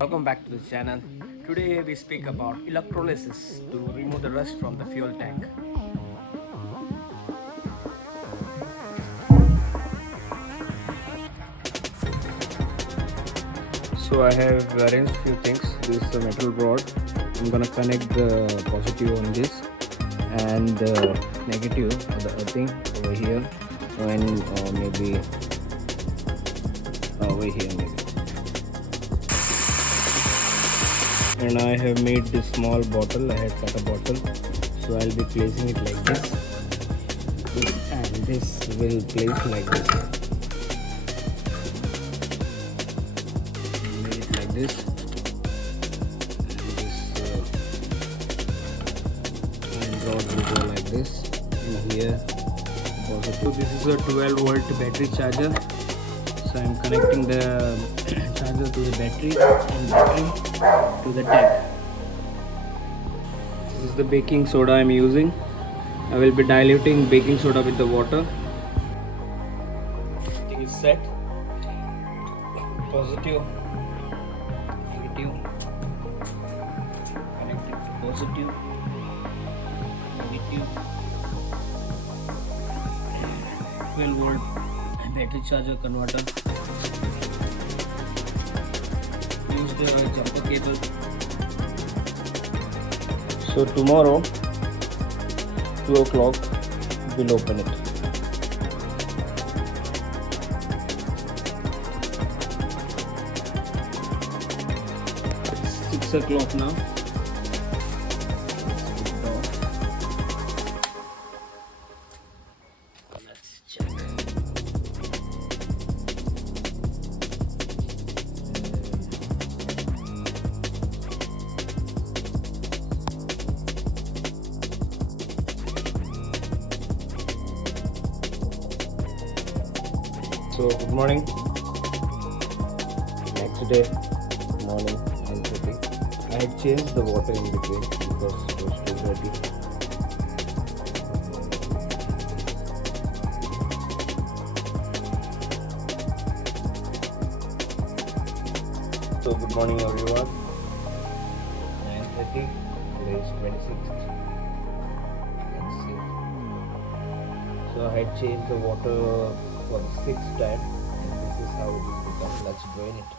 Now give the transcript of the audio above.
Welcome back to the channel. Today we speak about electrolysis to remove the rust from the fuel tank. So I have arranged few things. This is a metal rod. I'm gonna connect the positive on this and the negative or the earthing over here and maybe over here maybe. And I have made this small bottle. I had cut a bottle, so I'll be placing it like this, and this will place like this. Made it like this. And rod will go like this. And here, positive. This is a 12-volt battery charger. So I'm connecting the charger to the battery and battery to the tank. This is the baking soda I'm using. I will be diluting baking soda with the water. Everything is set. Positive, negative, connected to positive, negative, 12-volt battery charger converter. Use the jumper cable. So tomorrow 2 o'clock we'll open it. It's 6 o'clock now. Let's check. So good morning. Next day morning 9:30. I had changed the water in between because it was too dirty. So good morning everyone. 9:30. Today is 26th. Let's see. So I had changed the water for the 6th time, and this is how it will become. Let's drain it.